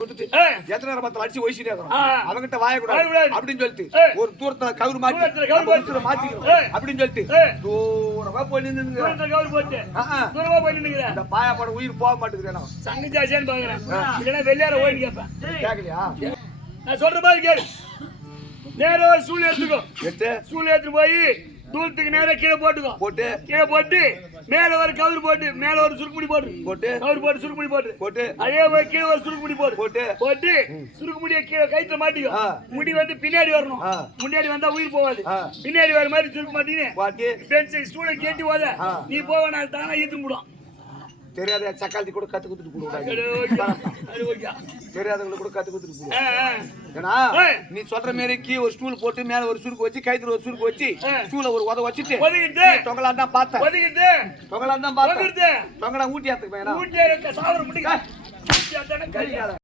எத்தனை நேரம் பார்த்து அடிச்சு ஒழிச்சுட்டே இருக்கணும் அவங்கிட்ட வாயக்கூடாது அப்படின்னு சொல்லிட்டு ஒரு தூரத்துல கவுரு மாத்திக்கணும் அப்படின்னு சொல்லிட்டு தூரமா போய் நின்று இந்த பாயா படம் உயிர் போக மாட்டேங்குது சங்கு ஜாசியான்னு பாக்குறேன் வெள்ளையார ஓடி கேட்பேன் கேட்கலையா நான் சொல்ற மாதிரி கேளு நேரம் சூழ் எடுத்துக்கோ சூழ் எடுத்து போய் தூரத்துக்கு நேரம் கீழே போட்டுக்கோ கீழே போட்டு மேல ஒரு கவுரு போட்டு மேல ஒரு சுருக்குமுடி போட்டு கவுரு போட்டு சுருக்குமுடி போட்டு அதே மாதிரி கீழே ஒரு சுருக்குமுடி போட்டு சுருக்குமுடியை கீழே கைத்துல மாட்டிக்கோ முடி வந்து பின்னாடி வரணும் முன்னாடி வந்தா உயிர் போவாது பின்னாடி வர மாதிரி சுருக்கு மாட்டீங்க ஸ்டூலை கேட்டி போத நீ போவ நான் தானே ஈத்து முடும் தெரியாத சக்காலத்தி கூட கத்து கொடுத்துட்டு தெரியாதவங்களுக்கு கூட கத்து கொடுத்துட்டு ஏன்னா நீ சொல்ற மாதிரி ஒரு ஸ்டூல் போட்டு மேல ஒரு சுருக்கு வச்சு கைத்துல ஒரு சுருக்கு வச்சு ஸ்டூல ஒரு உத வச்சுட்டு தொங்கலாம் தான் பார்த்தேன் தொங்கலாம் தான் பார்த்தேன் தொங்கலாம் ஊட்டி ஆத்துக்கு சாவர முடியும்